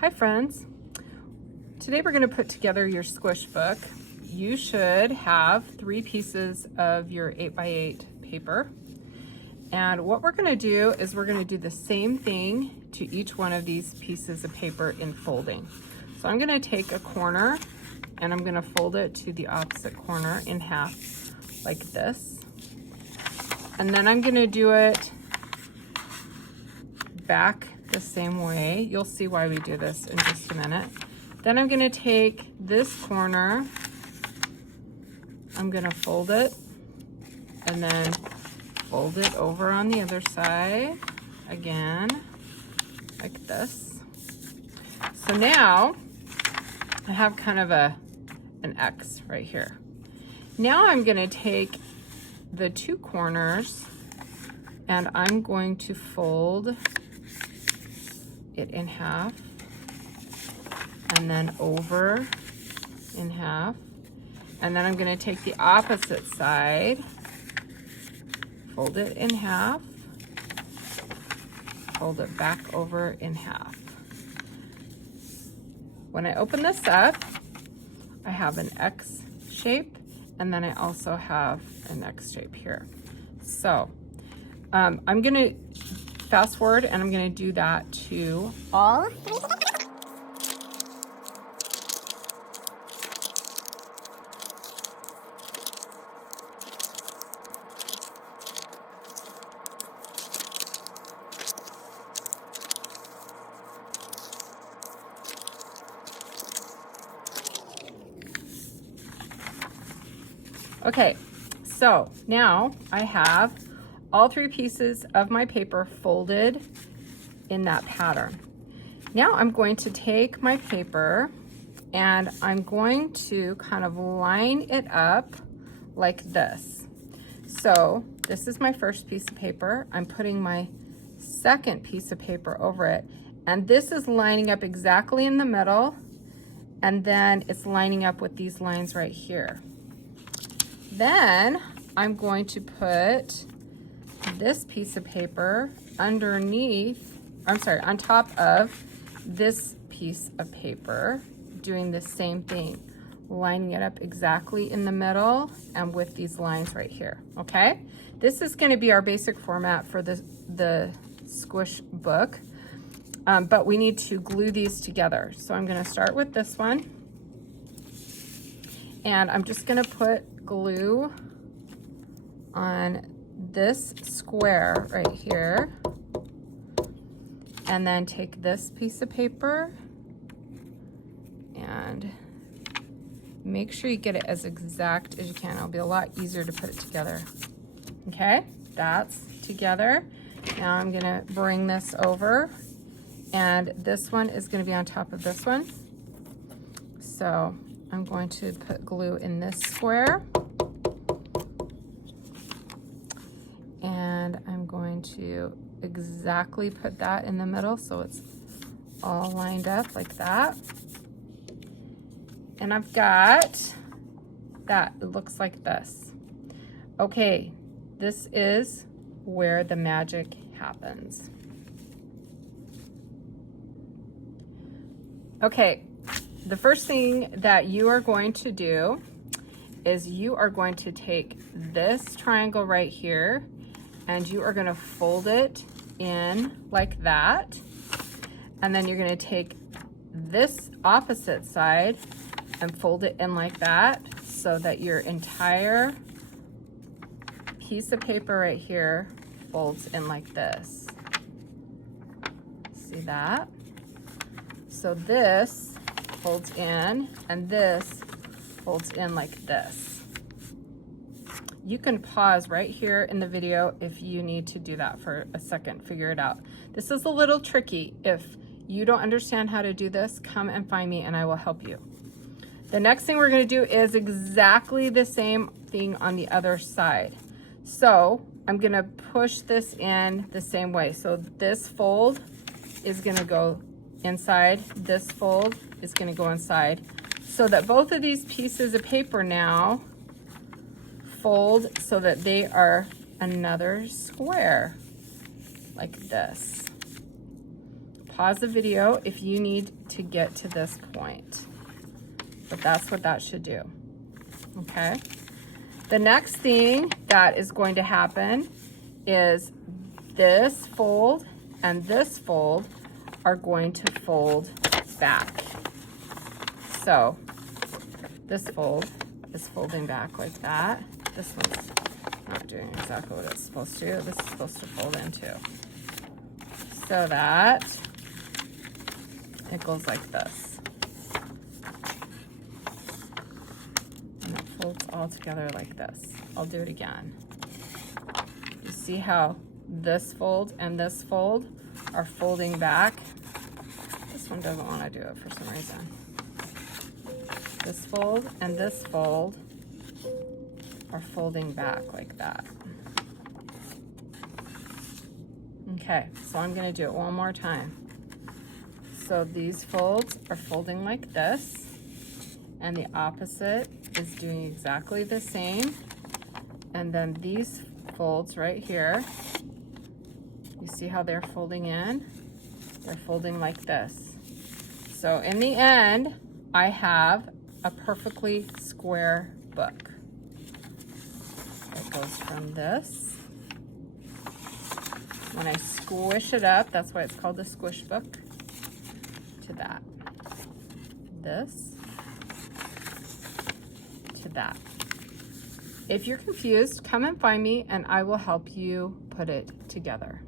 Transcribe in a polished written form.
Hi friends, today we're going to put together your Squish book. You should have 3 pieces of your 8x8 paper, and what we're going to do is we're going to do the same thing to each one of these pieces of paper in folding. So I'm going to take a corner and I'm going to fold it to the opposite corner in half like this, and then I'm going to do it back the same way. You'll see why we do this in just a minute. Then I'm going to take this corner, I'm going to fold it, and then fold it over on the other side again, like this. So now I have kind of an X right here. Now I'm going to take the 2 corners and I'm going to fold it in half and then over in half, and then I'm going to take the opposite side, fold it in half, fold it back over in half. When I open this up, I have an X shape, and then I also have an X shape here. So I'm going to fast forward and I'm going to do that to all 3. Okay, so now I have all 3 pieces of my paper folded in that pattern. Now I'm going to take my paper and I'm going to kind of line it up like this. So this is my first piece of paper. I'm putting my second piece of paper over it, and this is lining up exactly in the middle, and then it's lining up with these lines right here. Then I'm going to put this piece of paper underneath, on top of this piece of paper, doing the same thing, lining it up exactly in the middle and with these lines right here, okay? This is gonna be our basic format for the Squish book, but we need to glue these together. So I'm gonna start with this one, and I'm just gonna put glue on this square right here, and then take this piece of paper and make sure you get it as exact as you can. It'll be a lot easier to put it together. Okay, that's together. Now I'm gonna bring this over, and this one is gonna be on top of this one. So I'm going to put glue in this square, and I'm going to exactly put that in the middle so it's all lined up like that. And I've got that. It looks like this. Okay, this is where the magic happens. Okay, the first thing that you are going to do is you are going to take this triangle right here and you are going to fold it in like that, and then you're going to take this opposite side and fold it in like that, so that your entire piece of paper right here folds in like this. See that? So this folds in and this folds in like this. You can pause right here in the video if you need to do that for a second, figure it out. This is a little tricky. If you don't understand how to do this, come and find me and I will help you. The next thing we're going to do is exactly the same thing on the other side. So I'm going to push this in the same way. So this fold is going to go inside, this fold is going to go inside, so that both of these pieces of paper now fold so that they are another square like this. pause the video if you need to get to this point. But that's what that should do, okay? The next thing that is going to happen is this fold and this fold are going to fold back. So this fold is folding back like that. This one's not doing exactly what it's supposed to. This is supposed to fold into. So that it goes like this. And it folds all together like this. I'll do it again. You see how this fold and this fold are folding back? This one doesn't want to do it for some reason. This fold and this fold are folding back like that. Okay, so I'm going to do it one more time. So these folds are folding like this, and the opposite is doing exactly the same. And then these folds right here, you see how they're folding in? They're folding like this. So in the end, I have a perfectly square book. It goes from this. When I squish it up, that's why it's called the Squish book, to that. This to that. If you're confused, come and find me and I will help you put it together.